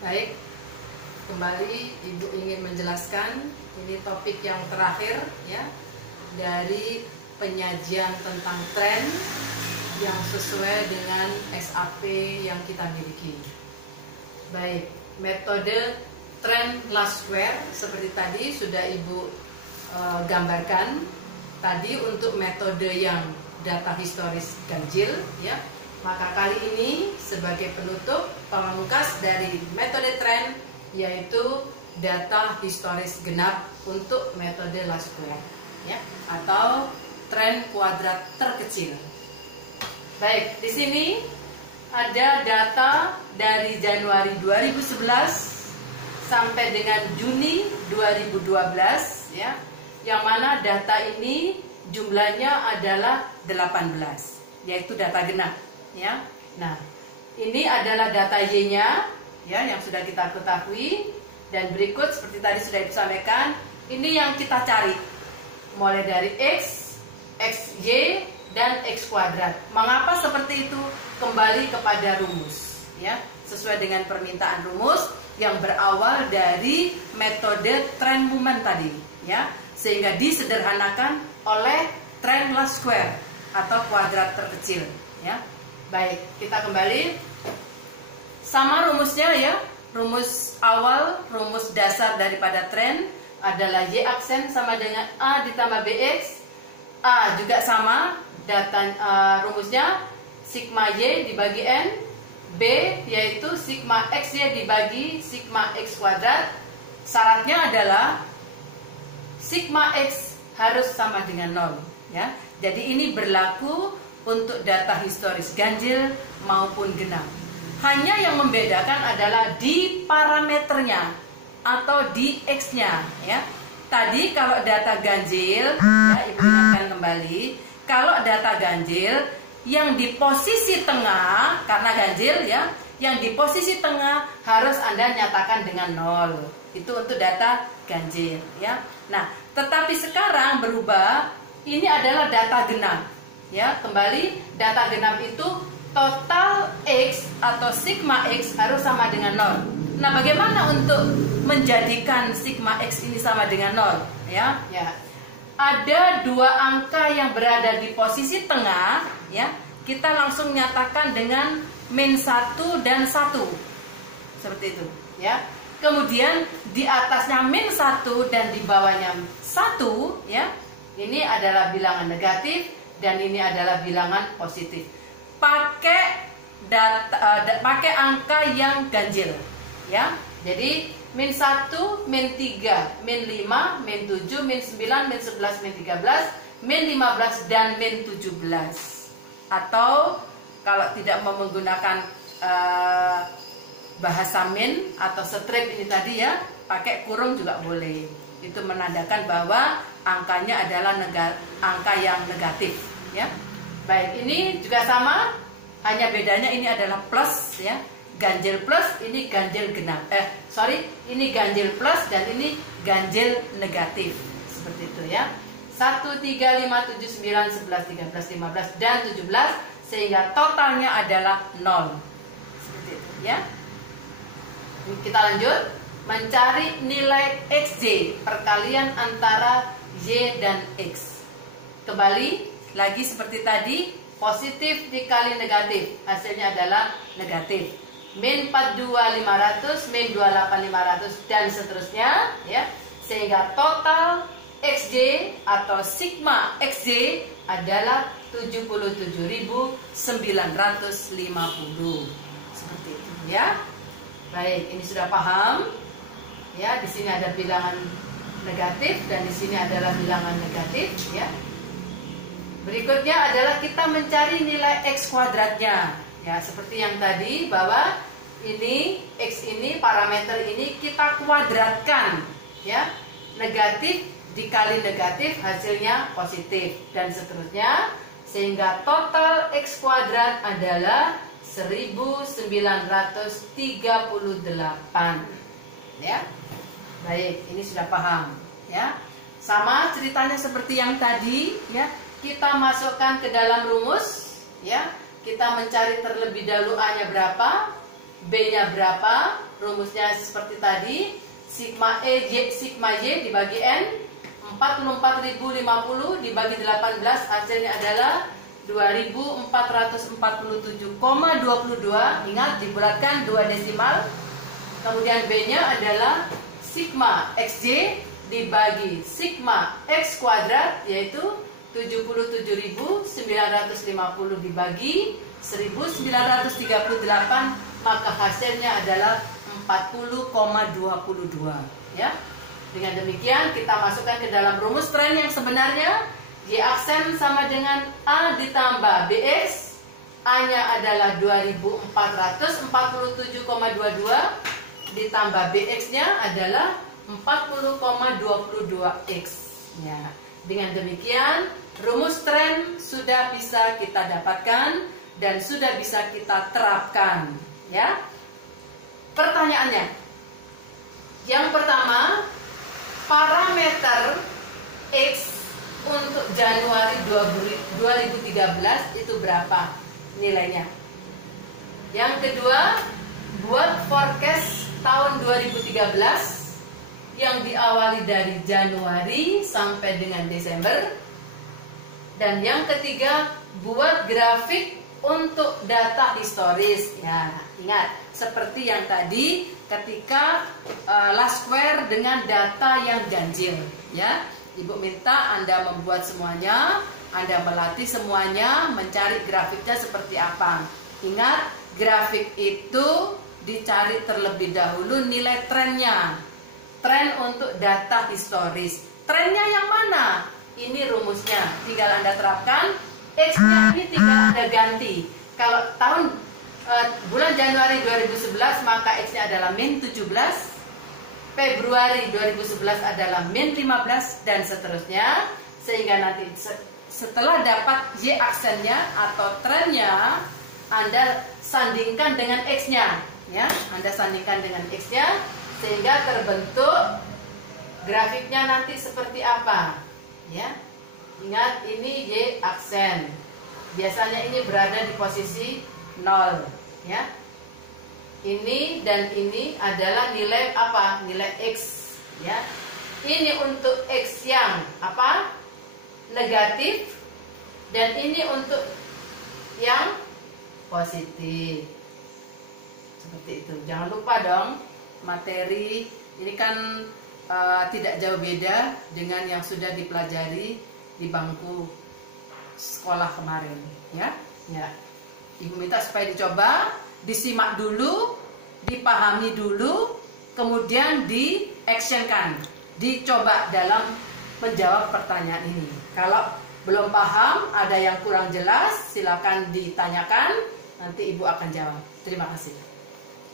Baik, kembali Ibu ingin menjelaskan ini topik yang terakhir ya dari penyajian tentang tren yang sesuai dengan SAP yang kita miliki. Baik, metode trend Lashware seperti tadi sudah Ibu gambarkan tadi untuk metode yang data historis ganjil ya. Maka kali ini sebagai penutup pamungkas dari metode trend yaitu data historis genap untuk metode Lashware ya, atau tren kuadrat terkecil. Baik, di sini ada data dari Januari 2011 sampai dengan Juni 2012 ya. Yang mana data ini jumlahnya adalah 18, yaitu data genap ya. Nah, ini adalah data Y-nya ya yang sudah kita ketahui, dan berikut seperti tadi sudah disampaikan, ini yang kita cari mulai dari X, XY dan X kuadrat. Mengapa seperti itu? Kembali kepada rumus ya, sesuai dengan permintaan rumus yang berawal dari metode trend movement tadi ya, sehingga disederhanakan oleh trend Lashware atau kuadrat terkecil ya. Baik, kita kembali sama rumusnya ya. Rumus awal, rumus dasar daripada tren adalah Y aksen sama dengan A ditambah BX. A juga sama, rumusnya sigma Y dibagi N. B yaitu sigma XY dibagi sigma X kuadrat. Syaratnya adalah sigma X harus sama dengan 0 ya. Jadi ini berlaku untuk data historis ganjil maupun genap. Hanya yang membedakan adalah di parameternya atau di X-nya ya. Tadi kalau data ganjil ya, Ibu ingatkan kembali, kalau data ganjil yang di posisi tengah, karena ganjil ya, yang di posisi tengah harus Anda nyatakan dengan 0. Itu untuk data ganjil ya. Nah, tetapi sekarang berubah, ini adalah data genap ya. Kembali, data genap itu total X atau sigma X harus sama dengan 0. Nah, bagaimana untuk menjadikan sigma X ini sama dengan 0 ya? Ya. Ada dua angka yang berada di posisi tengah ya. Kita langsung nyatakan dengan min 1 dan 1. Seperti itu ya. Kemudian di atasnya min 1 dan di bawahnya 1 ya. Ini adalah bilangan negatif dan ini adalah bilangan positif. Pakai angka yang ganjil ya. Jadi min 1, min 3, min 5, min 7, min 9, min 11, min 13, min 15 dan min 17. Atau kalau tidak mau menggunakan bahasa min atau strip ini tadi ya, pakai kurung juga boleh. Itu menandakan bahwa angkanya adalah angka yang negatif ya. Baik, ini juga sama, hanya bedanya ini adalah plus ya, ganjil plus, ini ganjil genap. Ini ganjil plus dan ini ganjil negatif. Seperti itu ya. 1, 3, 5, 7, 9, 11, 13, 15 dan 17, sehingga totalnya adalah 0. Seperti itu ya. Kita lanjut mencari nilai XY, perkalian antara Y dan X. Kembali lagi seperti tadi, positif dikali negatif, hasilnya adalah negatif. Min 42 500, min 28 500 dan seterusnya ya, sehingga total XY atau sigma XY adalah 77.950. Seperti itu ya. Baik, ini sudah paham ya. Di sini ada bilangan negatif dan di sini adalah bilangan negatif ya. Berikutnya adalah kita mencari nilai X kuadratnya ya, seperti yang tadi, bahwa ini X ini, parameter ini kita kuadratkan ya. Negatif dikali negatif hasilnya positif dan seterusnya, sehingga total X kuadrat adalah 1938 ya. Baik, ini sudah paham ya. Sama ceritanya seperti yang tadi ya. Kita masukkan ke dalam rumus ya. Kita mencari terlebih dahulu A-nya berapa, B-nya berapa? Rumusnya seperti tadi, sigma Y dibagi N, 44.050 dibagi 18, hasilnya adalah 2447,22. Ingat, dibulatkan 2 desimal. Kemudian B-nya adalah sigma XJ dibagi sigma X kuadrat, yaitu 77.950 dibagi 1938, maka hasilnya adalah 40,22 ya. Dengan demikian kita masukkan ke dalam rumus tren yang sebenarnya. Y aksen sama dengan A ditambah BX. A-nya adalah 2447,22 ditambah BX-nya adalah 40,22X ya. Dengan demikian rumus tren sudah bisa kita dapatkan dan sudah bisa kita terapkan ya. Pertanyaannya, yang pertama, parameter X untuk Januari 2013 itu berapa nilainya? Yang kedua, buat forecast tahun 2013 yang diawali dari Januari sampai dengan Desember. Dan yang ketiga, buat grafik untuk data historis ya. Ingat, seperti yang tadi ketika last square dengan data yang ganjil ya. Ibu minta Anda membuat semuanya, Anda melatih semuanya, mencari grafiknya seperti apa. Ingat, grafik itu dicari terlebih dahulu nilai trennya. Tren untuk data historis. Trennya yang mana? Ini rumusnya, tinggal Anda terapkan. X-nya ini tinggal Anda ganti. Kalau tahun bulan Januari 2011 maka X-nya adalah min 17, Februari 2011 adalah min 15 dan seterusnya, sehingga nanti setelah dapat Y aksennya atau trennya, Anda sandingkan dengan X-nya ya. Anda sandingkan dengan X-nya sehingga terbentuk grafiknya nanti seperti apa ya. Ingat, ini Y aksen. Biasanya ini berada di posisi 0 ya. Ini dan ini adalah nilai apa? Nilai X ya. Ini untuk X yang apa? Negatif, dan ini untuk yang positif. Seperti itu. Jangan lupa dong, materi ini kan tidak jauh beda dengan yang sudah dipelajari di bangku sekolah kemarin ya. Ya. Ibu minta supaya dicoba, disimak dulu, dipahami dulu, kemudian di-actionkan, dicoba dalam menjawab pertanyaan ini. Kalau belum paham, ada yang kurang jelas, silakan ditanyakan, nanti Ibu akan jawab. Terima kasih.